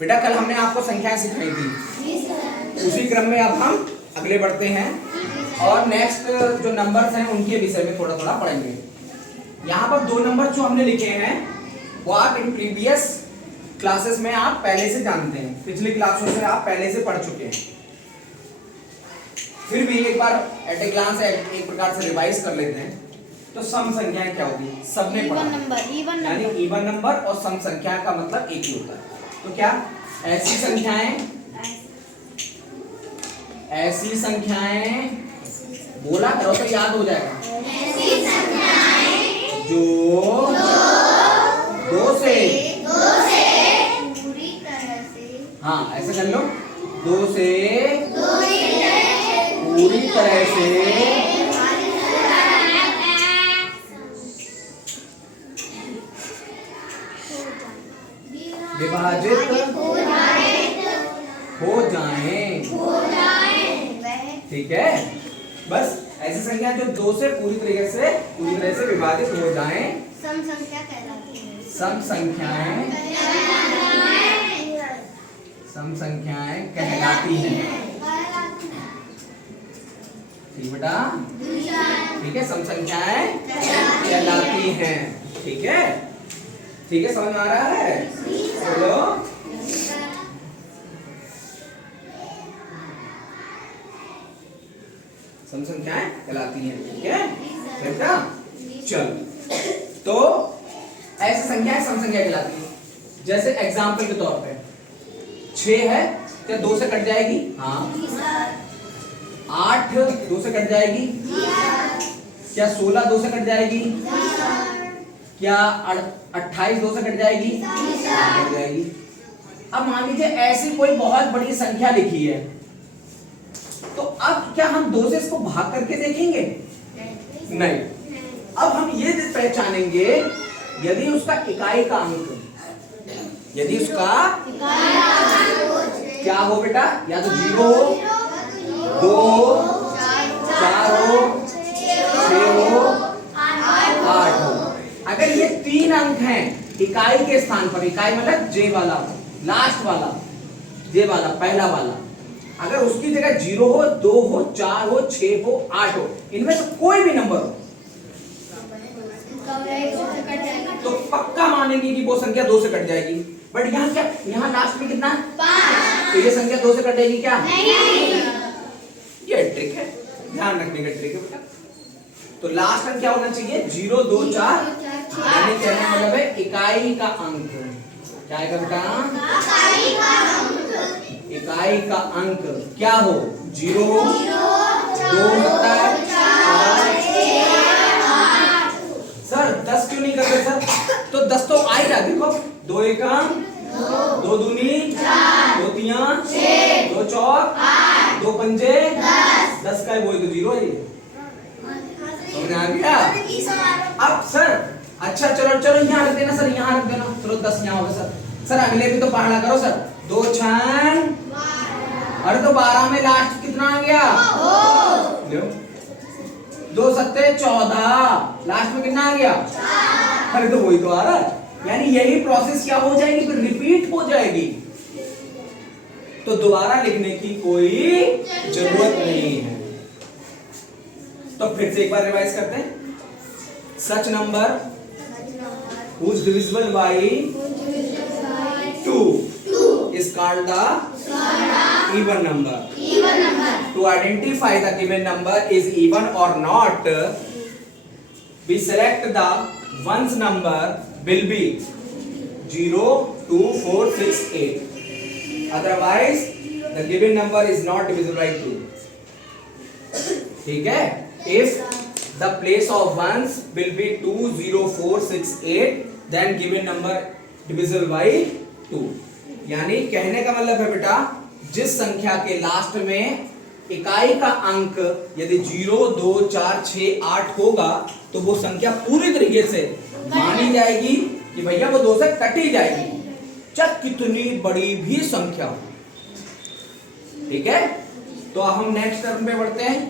बेटा कल हमने आपको संख्याएं सिखाई थी, उसी क्रम में अब हम अगले बढ़ते हैं और नेक्स्ट जो नंबर्स हैं उनके विषय में थोड़ा थोड़ा पढ़ेंगे। यहाँ पर 2 नंबर जो हमने लिखे हैं वो आप इन प्रीवियस क्लासेस में आप पहले से जानते हैं, पिछली क्लासों से आप पहले से पढ़ चुके हैं। फिर भी एक बार एट ए ग्लांस एक प्रकार से रिवाइज कर लेते हैं। तो सम संख्याएं क्या होगी, सबने पढ़ा, यानी इवन नंबर और सम संख्या का मतलब एक ही होता है। तो क्या ऐसी संख्याएं बोला करो तो याद हो जाएगा, ऐसी संख्याएं जो 2 से पूरी तरह से, हाँ ऐसे कर लो, 2 से पूरी तरह से विभाजित हो जाएं। ठीक है, बस ऐसी संख्या जो 2 से पूरी तरह से विभाजित हो जाएं, सम संख्या कहलाती है। सम संख्याएं कहलाती हैं। ठीक बेटा, ठीक है, सम संख्याएं कहलाती हैं। ठीक है, ठीक है, समझ में आ रहा है? बोलो। सम संख्याएं कहलाती हैं। ठीक है बेटा, चलो। तो ऐसी संख्याएं सम संख्या कहलाती है। जैसे एग्जाम्पल के तौर पे 6 है, क्या 2 से कट जाएगी? हाँ। 8 2 से कट जाएगी? क्या 16 2 से कट जाएगी? क्या 28 2 से कट जाएगी? कट जाएगी। अब मान लीजिए ऐसी कोई बहुत बड़ी संख्या लिखी है, तो अब क्या हम 2 से इसको भाग करके देखेंगे? नहीं। अब हम ये पहचानेंगे यदि उसका इकाई का अंक, यदि उसका क्या हो बेटा, या तो 0 हो, 2 हो, 4 हो, 6 हो, 8 हो। अगर ये 3 अंक हैं इकाई के स्थान पर, इकाई मतलब जे वाला, लास्ट वाला, जे वाला, पहला वाला, अगर उसकी जगह 0 हो, 2 हो, 4 हो, 6 हो, 8 हो, इनमें से कोई भी नंबर हो, तो पक्का मानेंगे कि वो संख्या 2 से कट जाएगी। बट यहाँ क्या, यहाँ लास्ट में कितना? 5। तो ये संख्या 2 से कटेगी क्या? नहीं। ये ट्रिक है, ध्यान रखने का ट्रिक है बेटा। तो लास्ट में क्या होना चाहिए? 0 2 4, यानी कहने का मतलब है इकाई का अंक। क्या है बेटा? इकाई का अंक क्या हो? 0 2 सर 10 क्यों नहीं करते सर? तो 10 तो आ ही रहा, देखो 2 एकम 2 दूनी 2 तिया 2 चौक 2 पंजे 10 का वही तो 0 है। समझ आ गया? अब सर अच्छा चलो यहाँ रख देना सर, यहाँ रख देना, चलो 10 यहाँ होगा सर। सर अगले भी तो पढ़ना करो सर। 2 6 अरे तो 12 में लास्ट कितना आ गया? 2 7 14, लास्ट में कितना आ गया? अरे तो वही तो आ रहा है। यानी यही प्रोसेस क्या हो जाएगी, फिर रिपीट हो जाएगी, तो दोबारा लिखने की कोई जरूरत नहीं है। तो फिर से एक बार रिवाइज करते हैं। सच number whose divisible by 2 is called the even number. To identify the given number is even or not, we select the ones number will be 0 2 4 6 8. Otherwise the given number is not divisible by 2. ठीक है? If the place of ones will be 2 0 4 6 8, then given number divisible by 2. यानी कहने का मतलब है बेटा, जिस संख्या के लास्ट में इकाई का अंक यदि 0 2 4 6 8 होगा, तो वो संख्या पूरी तरीके से मानी जाएगी कि भैया वो 2 से कट ही जाएगी, चाहे कितनी बड़ी भी संख्या हो। ठीक है? तो हम नेक्स्ट टर्म पे बढ़ते हैं,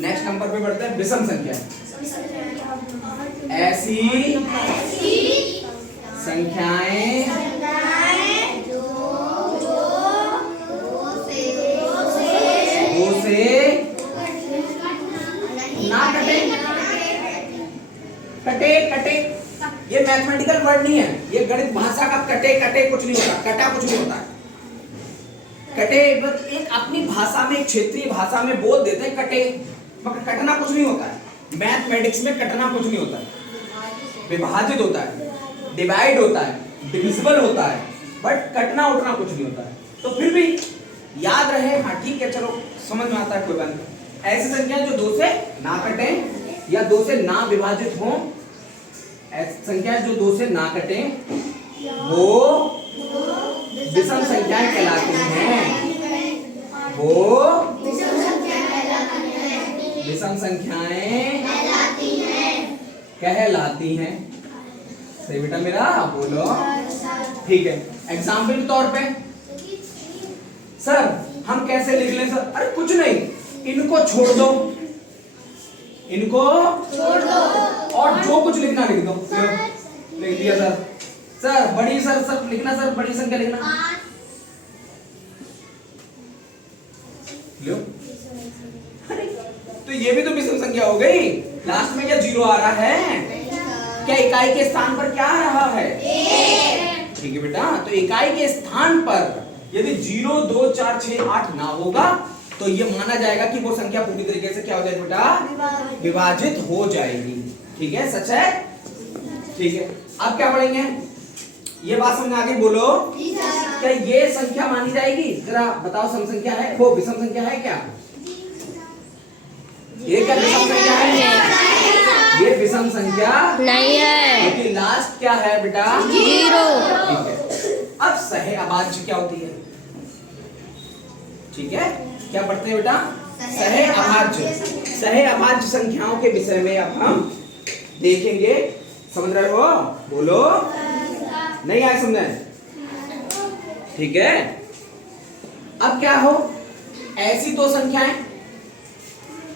नेक्स्ट नंबर पे बढ़ते हैं, विषम संख्या। ऐसी संख्याएं वर्ड नहीं है, ये गणित भाषा का कटे कटे कुछ नहीं होता, कटा कुछ नहीं होता है। कटे बस एक अपनी भाषा में, क्षेत्रीय भाषा में बोल देते हैं कटे, मगर कटना कुछ नहीं होता है। मैथमेटिक्स में कटना कुछ नहीं होता है, विभाजित होता है, डिवाइड होता है, डिविजिबल होता है, बट कटना उठना कुछ नहीं होता है। तो फिर भी याद रहे, हाँ ठीक है, चलो समझ में आता है, कोई बात नहीं। ऐसी संख्या जो 2 से ना कटे या 2 से ना विभाजित हो, ऐसी संख्या जो 2 से ना कटे वो विषम संख्याएं कहलाती हैं। वो विषम संख्याएं कहलाती हैं। सही बेटा मेरा, बोलो। ठीक है, एग्जाम्पल के तौर पे सर हम कैसे लिख लें सर? अरे कुछ नहीं, इनको छोड़ दो, इनको छोड़ दो और जो कुछ लिखना लिख दो। लिख दिया सर। सर बड़ी, सर सर लिखना, सर बड़ी संख्या लिखना। लो, तो ये भी तो विषम संख्या हो गई। लास्ट में क्या 0 आ रहा है? क्या इकाई के स्थान पर क्या आ रहा है? 1। ठीक है बेटा, तो इकाई के स्थान पर यदि 0, 2, 4, 6, 8 ना होगा तो ये माना जाएगा कि वो संख्या पूरी तरीके से क्या हो जाएगी बेटा? विभाजित हो जाएगी। ठीक है, सच है? ठीक है, अब क्या पढ़ेंगे? ये बात समझ आ गई? बोलो। क्या ये संख्या मानी जाएगी? जरा बताओ, सम संख्या है वो विषम संख्या है क्या? ये क्या विषम संख्या है? ये विषम संख्या नहीं है, क्योंकि लास्ट क्या है बेटा? 0। ठीक है, अब सह अभाज्य क्या होती है? ठीक है, क्या पढ़ते हैं बेटा? सह अभाज्य। सह अभाज्य संख्याओं के विषय में अब हम देखेंगे। समझ रहे हो? बोलो। नहीं आए समझ? ठीक है, अब क्या हो? ऐसी 2 संख्याएं,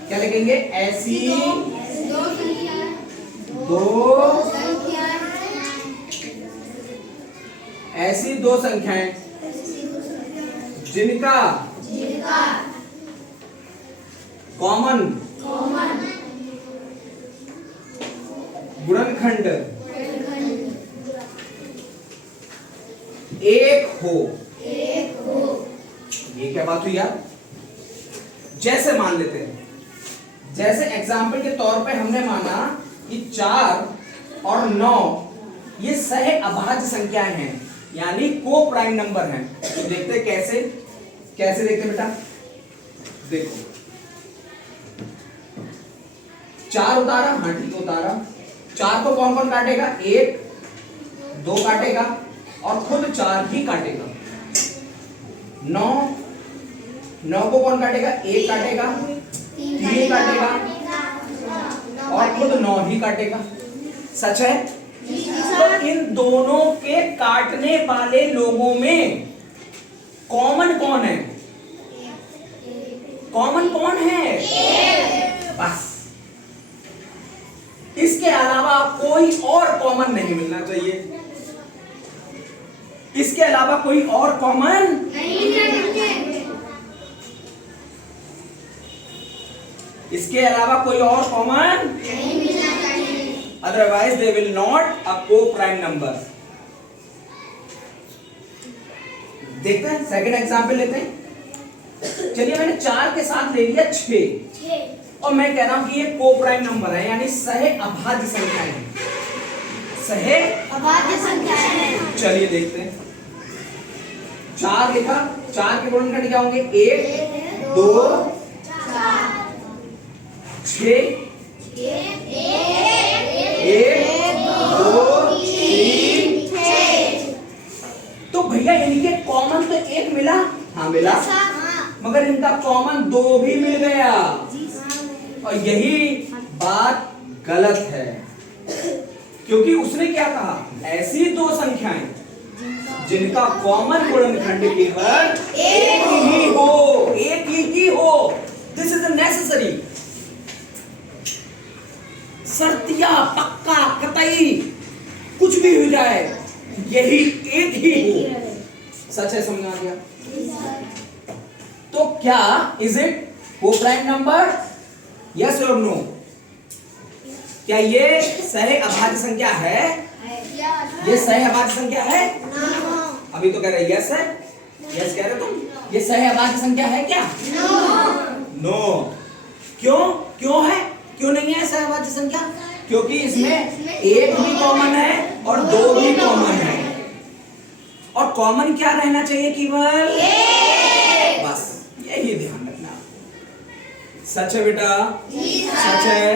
क्या लिखेंगे? ऐसी 2 संख्याएं जिनका कॉमन गुणनखंड 1 हो। ये क्या बात हुई यार? जैसे मान लेते हैं, जैसे एग्जाम्पल के तौर पे हमने माना कि 4 और 9 ये सह अभाज्य संख्याएं हैं, यानी को प्राइम नंबर हैं। तो देखते कैसे, कैसे देखते बेटा? देखो, 4 उतारा, हाँ ठीक है उतारा। 4 को कौन कौन काटेगा? 1, 2 काटेगा और खुद 4 ही काटेगा। 9 को कौन काटेगा? 1 काटेगा, 3 काटेगा और खुद 9 ही काटेगा। सच है? तो इन दोनों के काटने वाले लोगों में कॉमन कौन है? कॉमन कौन है? बस, इसके अलावा कोई और कॉमन नहीं मिलना चाहिए। इसके अलावा कोई और कॉमन इसके अलावा कोई और common otherwise they will not a को प्राइम नंबर। देखते हैं, सेकंड एग्जांपल लेते हैं। चलिए, मैंने 4 के साथ ले लिया 6 और मैं कह रहा हूं कि ये को प्राइम नंबर है, यानी सह अभाज्य संख्या है। सह अभाज्य संख्या है। चलिए देखते हैं। 4 लिखा, 4 के गुणनखंड क्या होंगे? 1, 2, 6, 1, 2, 3। तो भैया इनके कॉमन तो 1 मिला, हाँ मिला, मगर इनका कॉमन 2 भी मिल गया। और यही बात गलत है, क्योंकि उसने क्या कहा? ऐसी 2 संख्याएं जिनका कॉमन गुणनखंड केवल 1 ही हो, 1 ही हो। This is necessary. शर्तिया, पक्का, कतई कुछ भी हो जाए, यही 1 ही हो। सच है? समझ आ गया? तो क्या इज इट को प्राइम नंबर? यस और नो? क्या ये सह अभाज्य संख्या है? ये सहअभाज्य संख्या है? नो। अभी तो कह रहे यस है, यस कह रहे तुम। ये सहअभाज्य संख्या है क्या? नो। क्यों? क्यों है? क्यों नहीं है सहअभाज्य संख्या? क्योंकि इसमें एक भी कॉमन है और दो भी कॉमन है। और कॉमन क्या रहना चाहिए? केवल बस यही ध्यान रखना। सच है बेटा? सच है।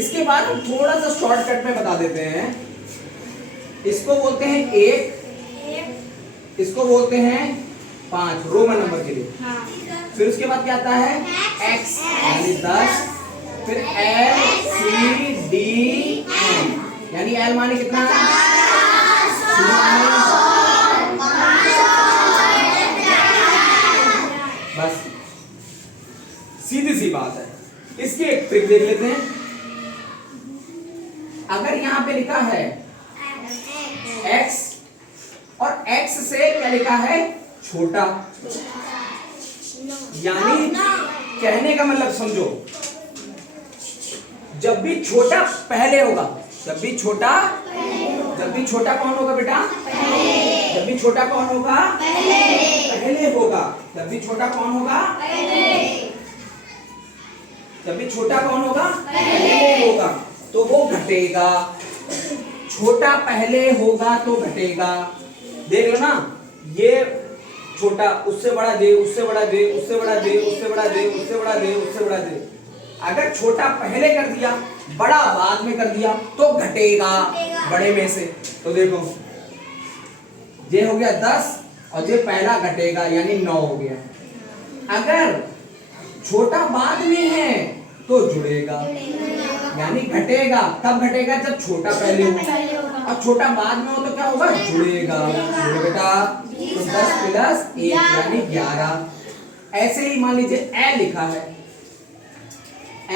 इसके बाद हम थोड़ा सा शॉर्टकट में बता देते हैं। इसको बोलते हैं 1, इसको बोलते हैं 5 रोमन नंबर के लिए। फिर उसके बाद क्या आता है? x यानी 10, फिर L C D M यानी L माने कितना? बस सीधी सी बात है। इसकी एक ट्रिक देख लेते हैं। अगर यहां पे लिखा है x और x से क्या लिखा है? छोटा, यानी कहने का मतलब समझो, जब भी छोटा पहले होगा, जब भी छोटा कौन होगा बेटा? जब भी छोटा कौन होगा? पहले होगा। जब भी छोटा कौन होगा? जब भी छोटा कौन होगा? पहले होगा, तो वो घटेगा। छोटा पहले होगा तो घटेगा। देख लो ना, ये छोटा उससे बड़ा दे, उससे बड़ा दे, उससे बड़ा दे, उससे बड़ा दे, उससे बड़ा दे, उससे बड़ा दे। अगर छोटा पहले कर दिया, बड़ा बाद में कर दिया तो घटेगा बड़े में से। तो देखो ये हो गया 10 और ये पहला घटेगा यानी 9 हो गया। अगर छोटा बाद में है तो जुड़ेगा यानी घटेगा। कब घटेगा? जब छोटा पहले हो और छोटा बाद में हो तो क्या होगा? जुड़ेगा। बेटा तो 10 प्लस 1 यानी 11। ऐसे ही मान लीजिए L लिखा है,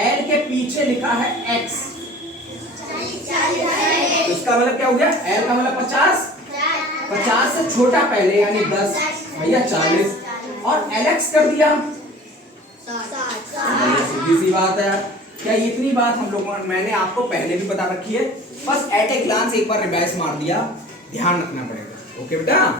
L के पीछे लिखा है X, तो इसका मतलब क्या हो गया? L का मतलब 50, 50 से छोटा पहले यानी 10 भैया 40 और LX कर दिया। सीधी सी बात है। क्या इतनी बात हम लोगों मैंने आपको पहले भी बता रखी है, बस एट ए ग्लांस एक बार रिवाइज मार दिया, ध्यान रखना पड़ेगा। ओके बेटा।